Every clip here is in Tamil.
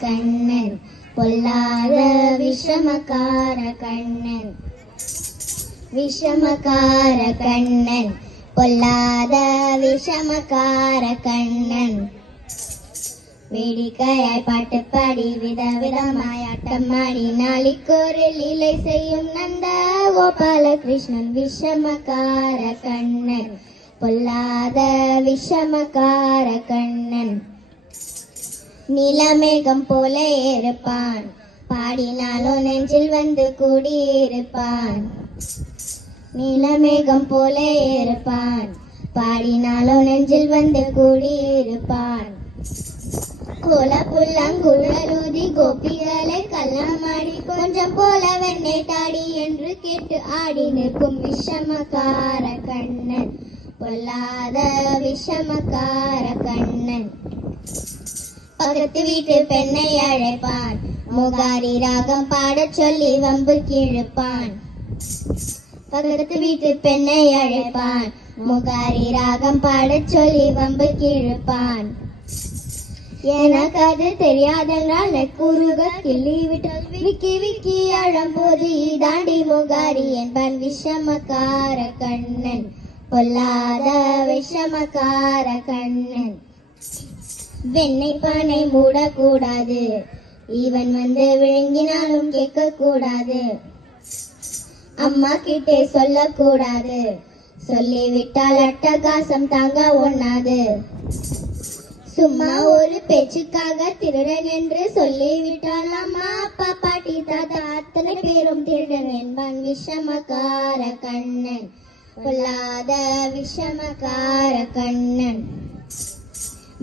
கண்ணன் பொல்லாத விஷமக்கார கண்ணன் விஷமக்கார கண்ணன் பொல்லாத விஷமக்கார கண்ணன் வேடிக்கையாய் பாட்டு பாடி விதவிதமாய் ஆட்டமாடி நாளிக்கொரு லீலை செய்யும் நந்த கோபாலகிருஷ்ணன் விஷமக்கார கண்ணன் பொல்லாத விஷமக்கார கண்ணன் நீலமேகம் போல இருப்பான் பாடினாலும் நெஞ்சில் வந்து கூடியிருப்பான் நீலமேகம் போல இருப்பான் பாடினாலும் நெஞ்சில் வந்து கூடியிருப்பான் கோல புல்லாங்குழலூதி கோபிகளை கள்ளமாடி கொஞ்சம் போல வெண்ணெட்டாடி என்று கேட்டு ஆடி நிற்கும் விஷமக்கார கண்ணன் பொல்லாத விஷமக்கார கண்ணன் பக்கத்து வீட்டு பெண்ணை அழைப்பான் முகாரி ராகம் பாடச் சொல்லி வம்பு கிழப்பான் பக்கத்து வீட்டு பெண்ணை அழைப்பான் முகாரி ராகம் பாடச் சொல்லி வம்பு கிழப்பான் எனக்கு அது தெரியாதென்றால் நெக்குருக கிள்ளி விட்டால் விக்கி விக்கி அழம்போது இதாண்டி முகாரி என்பன் விஷமக்கார கண்ணன் பொல்லாத விஷமக்கார கண்ணன் வெண்ணெய் பானை மூடக்கூடாது இவன் வந்து விழுங்கினாலும் கேட்க கூடாது அம்மா கிட்டே சொல்லக்கூடாது சொல்லிவிட்டால் அட்டகாசம் தாங்க ஒண்ணாது சும்மா ஒரு பேச்சுக்காக திருடன் என்று சொல்லிவிட்டால் அம்மா அப்பா பாட்டி தாத்தா அத்தனை பேரும் திருடன் என்பான் விஷமக்கார கண்ணன் பொல்லாத விஷமக்கார கண்ணன்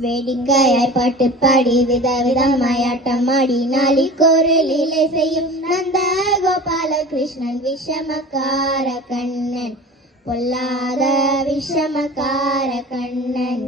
வேடிக்கையாய் பாட்டு பாடி விதவிதமாய் ஆட்டமாடி நாளிக்கொரு லீலை செய்யும் நந்த கோபாலகிருஷ்ணன் விஷமக்கார கண்ணன் பொல்லாத விஷமக்கார கண்ணன்